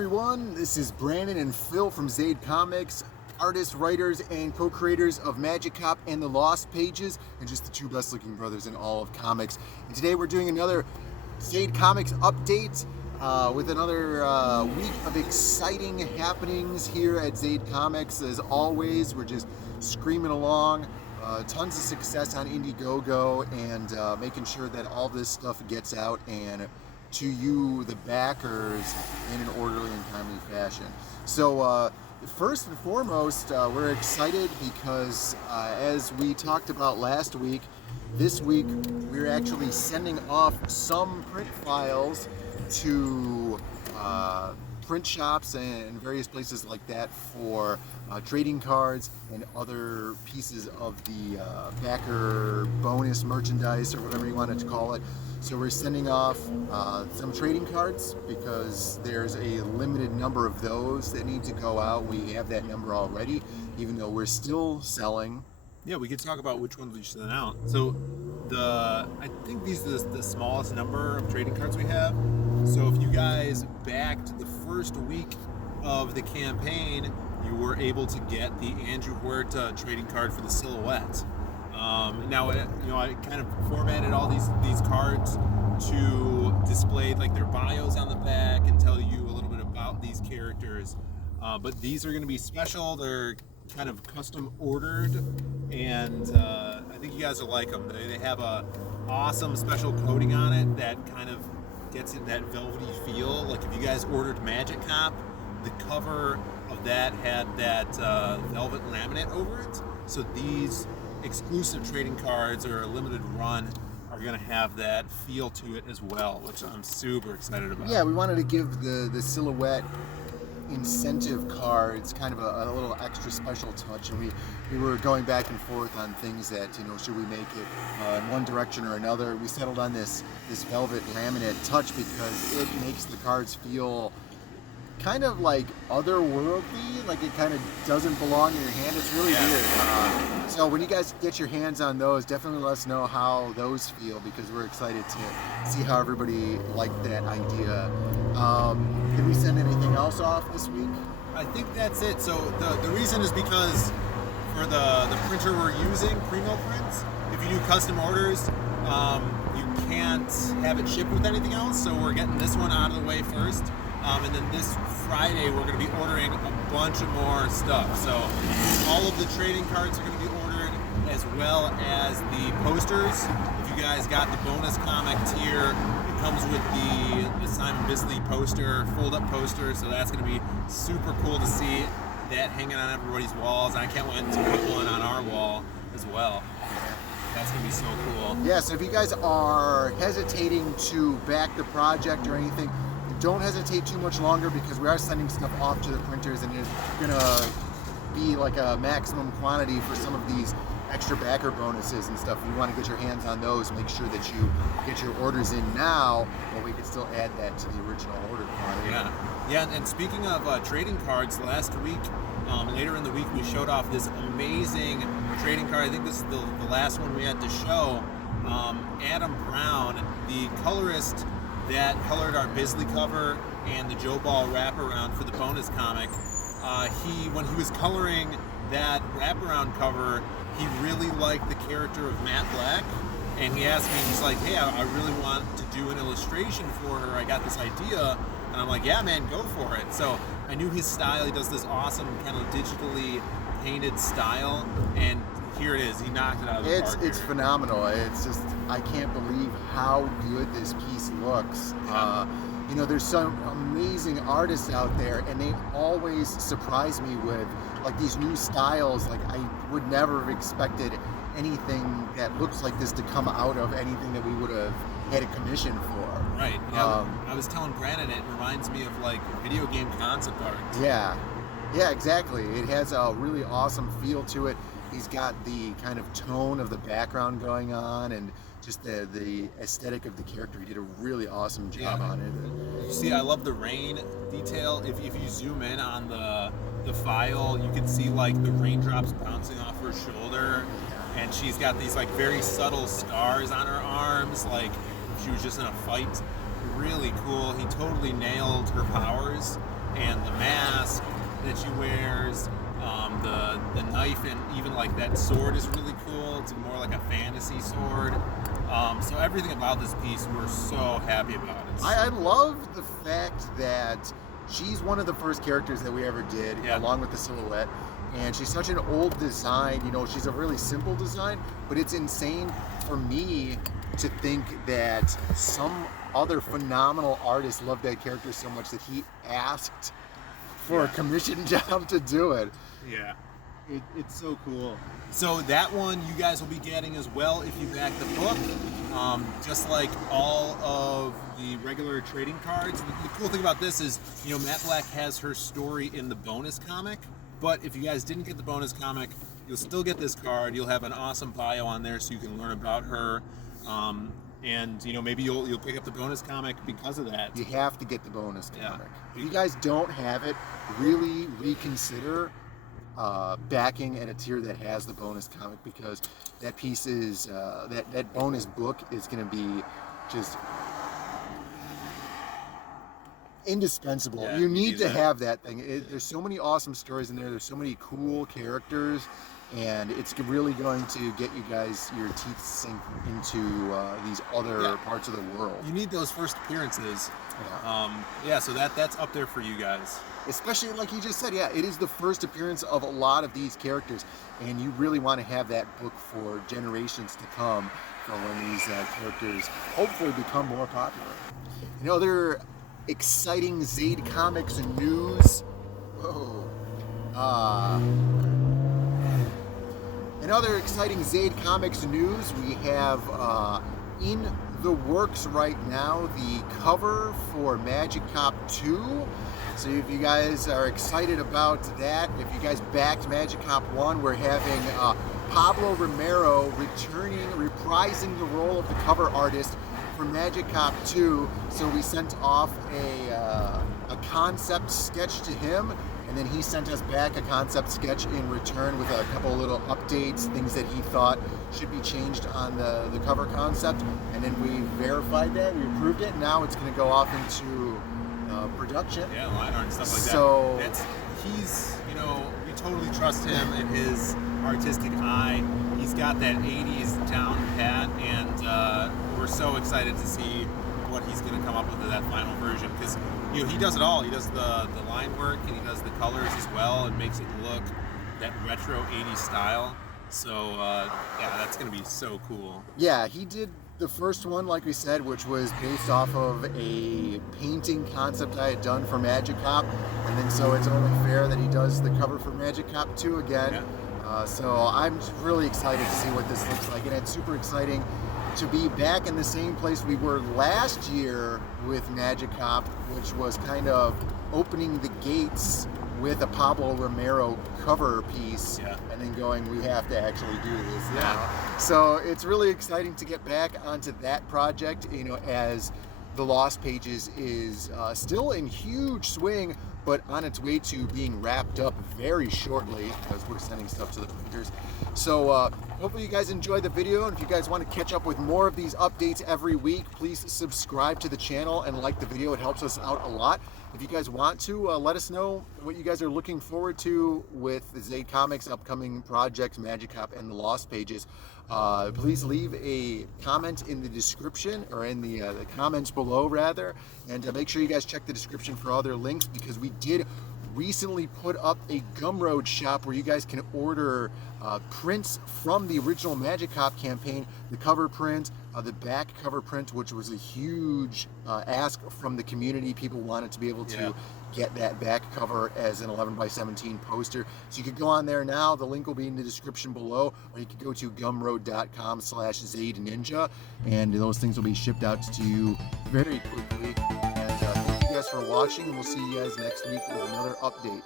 everyone, this is Brandon and Phil from Zaid Comics, artists, writers, and co-creators of Magic Cop and the Lost Pages, and just the two best looking brothers in all of comics. And today we're doing another Zaid Comics update with another week of exciting happenings here at Zaid Comics. As always, we're just screaming along. Tons of success on Indiegogo and making sure that all this stuff gets out and to you, the backers, in an orderly and timely fashion. So first and foremost, we're excited because as we talked about last week, this week we're actually sending off some print files to print shops and various places like that for trading cards and other pieces of the backer bonus merchandise or whatever you wanted to call it. So we're sending off some trading cards because there's a limited number of those that need to go out. We have that number already, even though we're still selling. Yeah, we could talk about which ones we sent out. So I think these are the smallest number of trading cards we have. So if you guys backed the first week of the campaign, you were able to get the Andrew Huerta trading card for the silhouette. Now, I kind of formatted all these cards to display like their bios on the back and tell you a little bit about these characters. But these are going to be special. They're kind of custom ordered, and I think you guys will like them. They have a awesome special coating on it that kind of gets it that velvety feel. Like if you guys ordered Magic Cop, the cover of that had that velvet laminate over it. So these exclusive trading cards or a limited run are going to have that feel to it as well, which I'm super excited about. Yeah, we wanted to give the silhouette incentive cards kind of a little extra special touch, and we were going back and forth on things that, should we make it in one direction or another. We settled on this velvet laminate touch because it makes the cards feel kind of like otherworldly, like it kind of doesn't belong in your hand. It's really weird. So when you guys get your hands on those, definitely let us know how those feel, because we're excited to see how everybody liked that idea. Did we send anything else off this week? I think that's it. So the reason is because for the printer we're using, Primo Prints, if you do custom orders, you can't have it shipped with anything else, so we're getting this one out of the way first. And then this Friday, we're going to be ordering a bunch of more stuff. So all of the trading cards are going to be ordered, as well as the posters. If you guys got the bonus comic tier, it comes with the Simon Bisley poster, fold-up poster. So that's going to be super cool to see that hanging on everybody's walls. I can't wait to put one on our wall as well. That's going to be so cool. Yeah, so if you guys are hesitating to back the project or anything, don't hesitate too much longer, because we are sending stuff off to the printers, and it's gonna be like a maximum quantity for some of these extra backer bonuses and stuff. If you want to get your hands on those, make sure that you get your orders in now, or we can still add that to the original order quantity. Yeah. And speaking of trading cards, last week, later in the week, we showed off this amazing trading card. I think this is the last one we had to show. Adam Brown, the colorist that colored our Bisley cover and the Joe Ball wraparound for the bonus comic. When he was coloring that wraparound cover, he really liked the character of Matt Black, and he asked me, he's like, hey, I really want to do an illustration for her. I got this idea. And I'm like, yeah, man, go for it. So I knew his style. He does this awesome kind of digitally painted style, and here it is. He knocked it out of the park. It's phenomenal. It's just, I can't believe how good this piece looks. Yeah. There's some amazing artists out there, and they always surprise me with like these new styles. Like I would never have expected anything that looks like this to come out of anything that we would have had a commission for. Right. Yeah. I was telling Brandon, it reminds me of like video game concept art. Yeah, exactly. It has a really awesome feel to it. He's got the kind of tone of the background going on, and just the aesthetic of the character. He did a really awesome job on it. You see, I love the rain detail. If you zoom in on the file, you can see like the raindrops bouncing off her shoulder, and she's got these like very subtle scars on her arms, like she was just in a fight. Really cool. He totally nailed her powers. and the mask that she wears, the knife, and even like that sword is really cool. It's more like a fantasy sword. So everything about this piece we're so happy about. I love the fact that she's one of the first characters that we ever did, along with the silhouette. And she's such an old design, you know, she's a really simple design, but it's insane for me to think that some other phenomenal artist loved that character so much that he asked for a commission job to do it. Yeah. It's so cool. So that one you guys will be getting as well if you back the book. Just like all of the regular trading cards. The cool thing about this is, you know, Matt Black has her story in the bonus comic, but if you guys didn't get the bonus comic, you'll still get this card. You'll have an awesome bio on there so you can learn about her. And you know, maybe you'll pick up the bonus comic because of that. You have to get the bonus comic. If you guys don't have it, really reconsider backing at a tier that has the bonus comic, because that piece is that bonus book is going to be just indispensable. You need to have that thing. There's so many awesome stories in there. There's so many cool characters, and it's really going to get you guys your teeth sink into these other parts of the world. You need those first appearances. So that's up there for you guys. Especially like you just said, it is the first appearance of a lot of these characters, and you really want to have that book for generations to come, for when these characters hopefully become more popular. You know, other exciting Zaid Comics news. In other exciting Zaid Comics news, we have in the works right now the cover for Magic Cop 2. So if you guys are excited about that, if you guys backed Magic Cop 1, we're having Pablo Romero reprising the role of the cover artist for Magic Cop 2. So we sent off a concept sketch to him, and then he sent us back a concept sketch in return with a couple little updates, things that he thought should be changed on the cover concept. And then we verified that, we approved it, and now it's going to go off into production. Yeah, line art and stuff like that. So he's, you know, we totally trust him and his artistic eye. He's got that 80s down pat, and we're so excited to see what he's going to come up with in that final version, because you know, he does it all. He does the line work, and he does the colors as well, and makes it look that retro 80s style. So that's going to be so cool. Yeah, he did the first one, like we said, which was based off of a painting concept I had done for Magic Cop, and then so it's only fair that he does the cover for Magic Cop 2 again. So I'm just really excited to see what this looks like, and it's super exciting to be back in the same place we were last year with Magic Cop, which was kind of opening the gates with a Pablo Romero cover piece, and then going, we have to actually do this now. So it's really exciting to get back onto that project, you know, as the Lost Pages is still in huge swing, but on its way to being wrapped up very shortly, because we're sending stuff to the printers. So hopefully you guys enjoyed the video, and if you guys want to catch up with more of these updates every week, please subscribe to the channel and like the video. It helps us out a lot. If you guys want to, let us know what you guys are looking forward to with the Zaid Comics upcoming projects, Magic Cop and the Lost Pages. Please leave a comment in the description, or in the comments below rather, and make sure you guys check the description for other links, because we did recently put up a Gumroad shop where you guys can order prints from the original Magic Cop campaign, the cover print, the back cover print, which was a huge ask from the community. People wanted to be able to get that back cover as an 11x17 poster. So you could go on there now. The link will be in the description below, or you could go to gumroad.com/ZaidNinja, and those things will be shipped out to you very quickly. And thank you guys for watching, and we'll see you guys next week with another update.